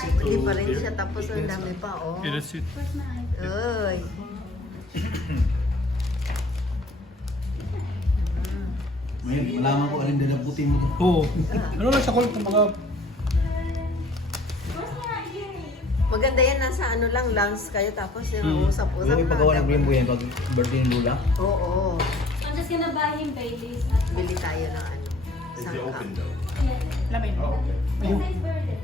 Hindi pa rin siya tapos ang dami pa, oh. Yeah, that's it. Uy. Ngayon, malaman ko alin dadaputin mo to. Oo. Ano lang sa kulit ng mga... Maganda yan, nasa ano lang, lunch kayo tapos yung usap-usap Yung paggawa ng Greenboy yan, pag birthday ni Lula. Oo. I'm just gonna buy him Baileys at Bili tayo ng ano. Is it sangkap. open though? Lamin. Oh, okay. His birthday.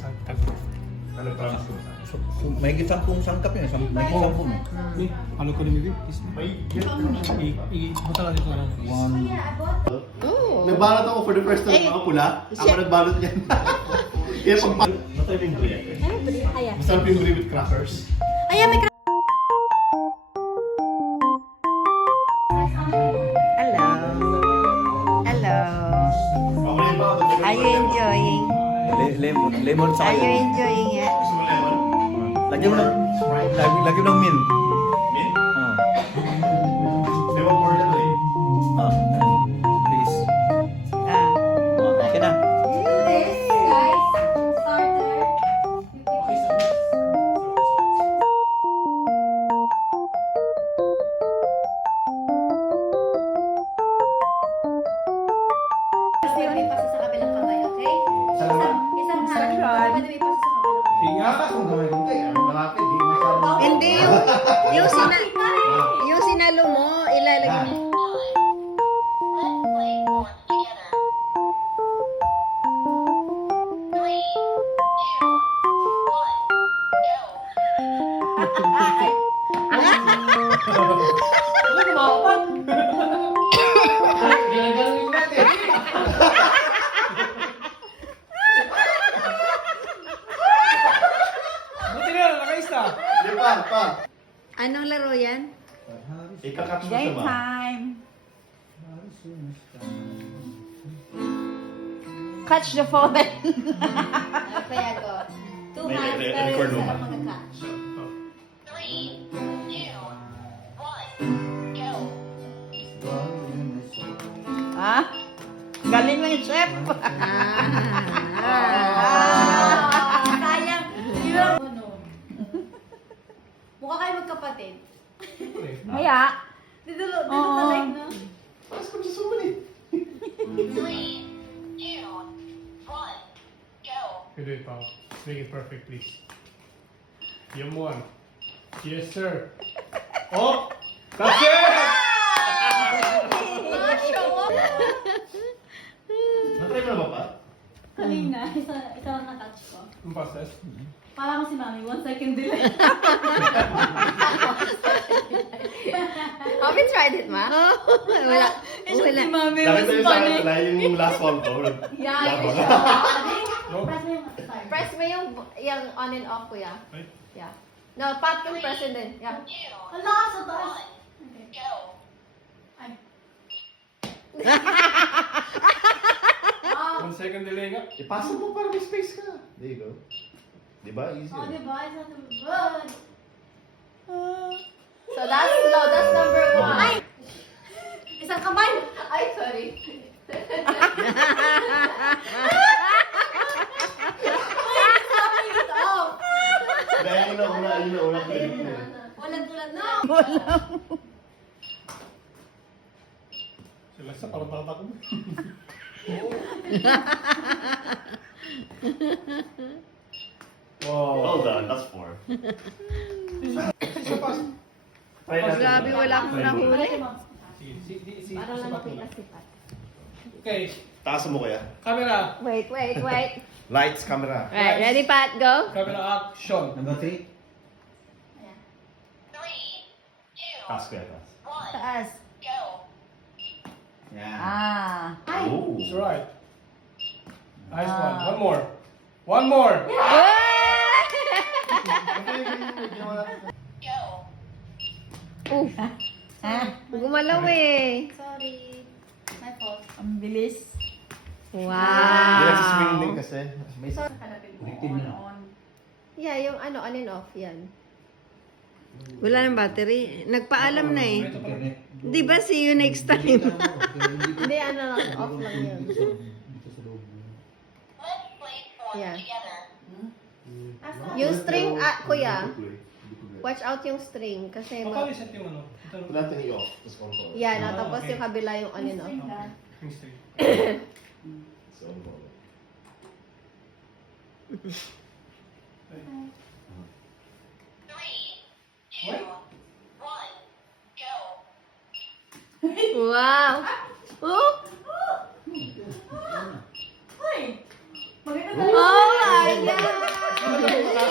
Ano promise mo sa akin? So, may sampung sangkap yun, may sampung. Eh, ano ko na maybe? May Punta lang dito lang. One. Yeah, I bought Oo. Nagbalot ako for the first time Eh, mga pula. Ako siya- nagbalot yan. Kaya pag... Matay yung brie. Ayan. Masarap yung brie with crackers. Ayan, may Hello. Hello. Okay ba? Are you enjoying? Lemon sa Are you kanya. enjoying it? Gusto mo lemon? Lagyan mo ng, lagyan mo ng milk. Mint? Oh. Lemon pour lemon eh. Oh. Please. Ah. Oh, okay na. This, guys, starter. Pwede may pasa sa kabilang kamay, okay? Isang hand. Pwede may pasa sa kabilang kamay. Ingatan kung gawin ko kayo. Malapit. Di masyadong... Hindi, yung sinalo mo, ilalagay mo. Buti na, nakaista. Di pa. Anong laro yan? Ikakat mo siya ba? Catch the fallen. Kaya ko. Two May hands, pero record mo isa ba? mag-catch. Ha? Galing ng chef. Sayang. Ano? Mukha kayo magkapatid. Maya. Dito Oo. like, no? Paras kami sa sumali. You do it, Pao. Make it perfect, please. Yum one. Yes, sir. Oh! That's it! Natry mo na ba pa? Kanina, isa lang na-touch ko. Ang process. Parang ako si Mami, 1 second delay. Have you tried it, ma? Oh, wala. Si Wala. Mami Nakita was niyo sa akin, funny. wala yung last one ko. Yeah, Labang. Press mo yung start. Press mo yung on and off, kuya. Right? Yeah. No, pat yung press and then. Yeah. Ang lakas sa taas. Okay. Ay. 1 second delay nga. Ipasa mo para may space ka. There you go. Diba? Easy. Oh, diba? It's not good. So that's number 1. Ay! Isang kamay. Ay, sorry. Dahil una. Walang tulad na. Sila sa parang tatak mo. Wow. Well done. That's 4. Isa pa. Try natin. Grabe, wala akong nahuli. Sige. Para lang makita si Pat. Okay. Taas mo kaya. Camera. Wait. Lights, camera. Right, ready, Pat? Go. Camera action. Number 3. Ayan. Taas kaya, taas. Taas. Yeah. Ah. Oh. That's right. Nice one. One more. One more. Gumalaw eh. Sorry. My fault. Ang bilis. Hindi Wow. nagsiswing din kasi. May Hanapin mo. Ulitin mo na. On. Yeah, yung on and off, yan. Wala ng battery. Nagpaalam na eh. Internet. Di ba see you next time? Hindi, ano lang, off lang yun. Dito sa loob. Yeah. Asa? Yung string, kuya, Hindi ko play. watch out yung string. Kasi, Paano set yung ano? Ito, Natin i-off. Tapos control. yan, Ah, tapos okay. yung kabila yung on and off. yung string. So, control. Wow! Oh! Oh my God!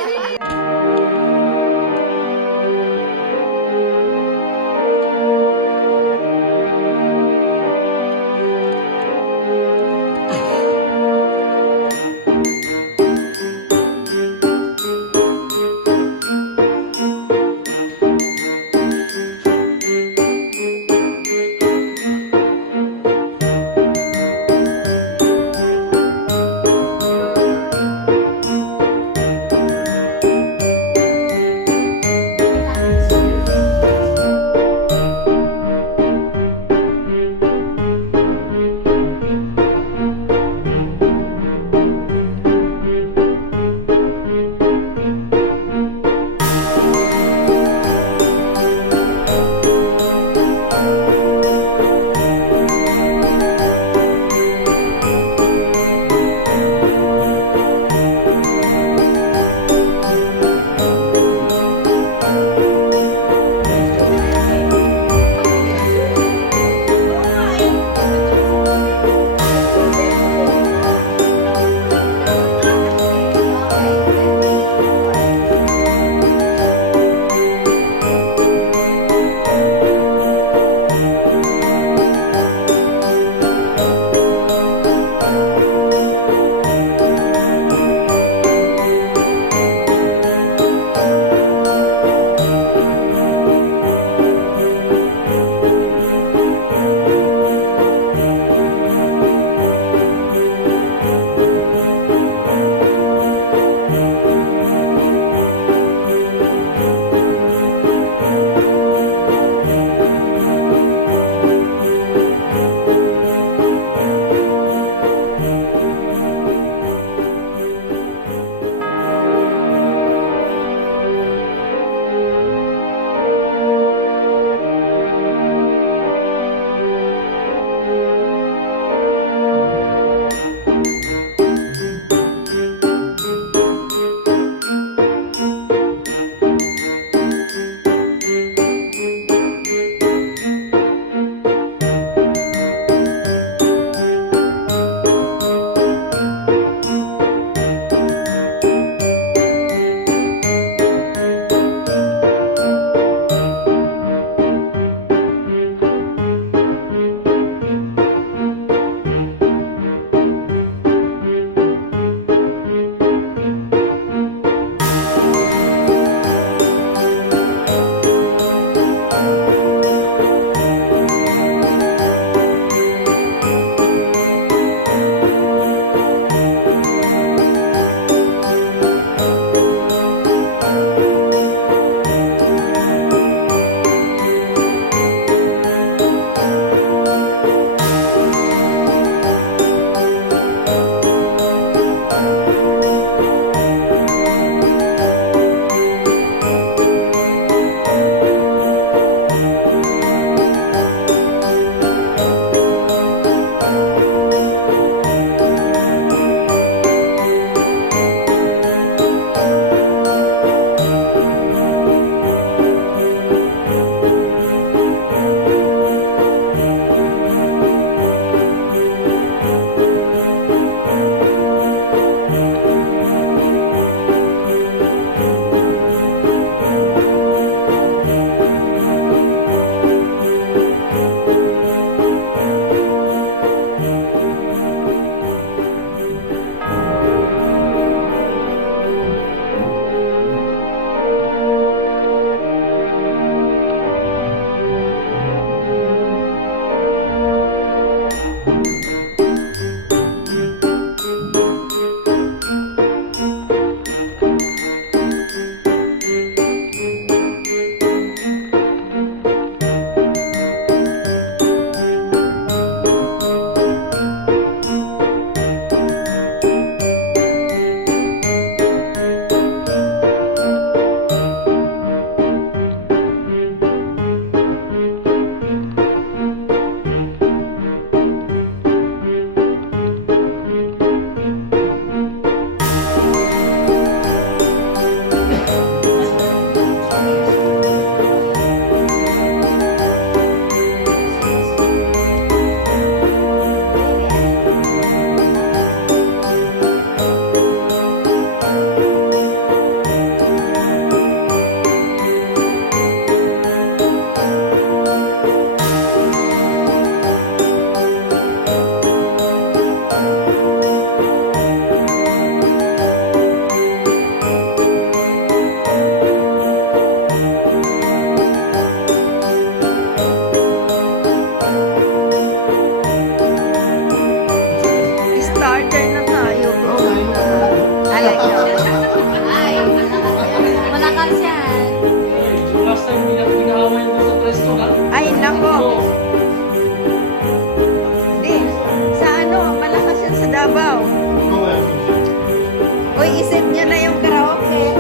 Yan na yung karaoke.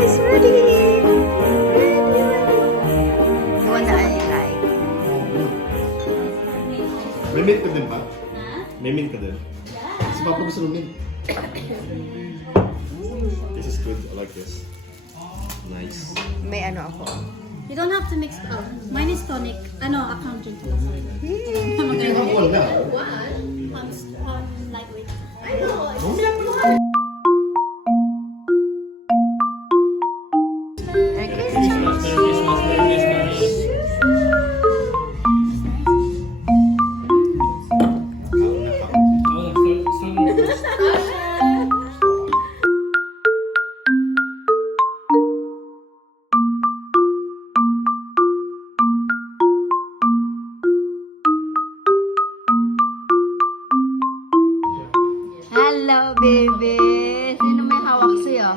Yes, ready. The one that I like. May mint ka din ba? May mint ka din? Si Papa gusto ng mint. This is good. I like this. Nice. May ano ako. You don't have to mix. Oh, mine is tonic. Ano, accountant. Hindi ka wala na. Lightweight. Merry Christmas. Hello, baby. Sino may hawak sa'yo?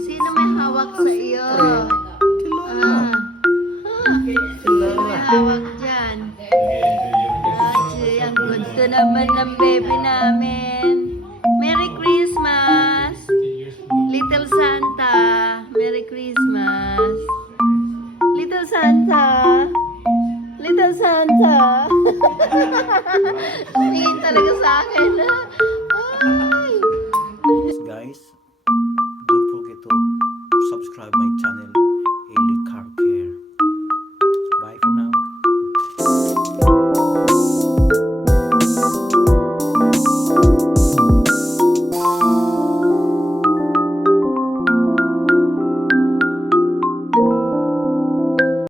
Sino may hawak sa iyo? Sino may hawak dyan? Achi, ang gusto naman ng baby namin.